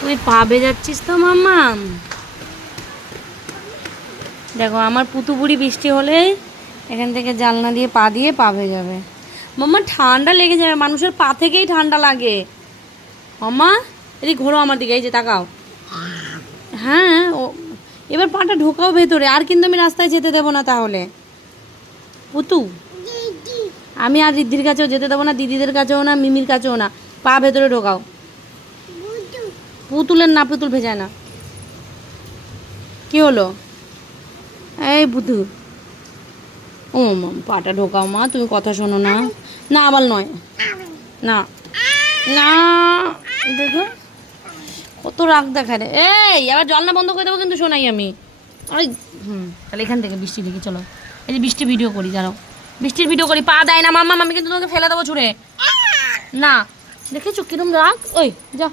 তুই পা ভেজাচ্ছিস তো মাম্মা। দেখো আমার পুতুবুড়ি বৃষ্টি হলেই এখান থেকে জানলা দিয়ে পা ভেজাবে। মাম্মা ঠান্ডা লেগে যাবে, মানুষের পা থেকেই ঠান্ডা লাগে। মাম্মা এদিক ঘোরো আমার দিকে, এই যে তাকাও। হ্যাঁ ও এবার পাটা ঢোকাও ভেতরে, আর কিন্তু আমি রাস্তায় যেতে দেবো না তাহলে। পুতু আমি আর রিদ্ধির কাছেও যেতে দেবো না, দিদিদের কাছেও না, মিমির কাছেও না। পা ভেতরে ঢোকাও। পুতুলের না, পুতুল ভেজায় না। কি হলো? এই পুতু, ও মা পাটা ঢোকাও মা, তুমি কথা শোনো না। না আবার নয়, না না, দেখো কত রাগ দেখায় রে। এই আবার জল না বন্ধ করে দেবো কিন্তু, শোনাই আমি। ওই তাহলে এখান থেকে বৃষ্টি দেখি চলো, এই যে বৃষ্টি ভিডিও করি, দাঁড়াও বৃষ্টির ভিডিও করি। পা দেয় না মাম্মা, আমি কিন্তু তোমাকে ফেলে দেবো ছুঁড়ে। না দেখেছো কিরম রাগ। ওই যা।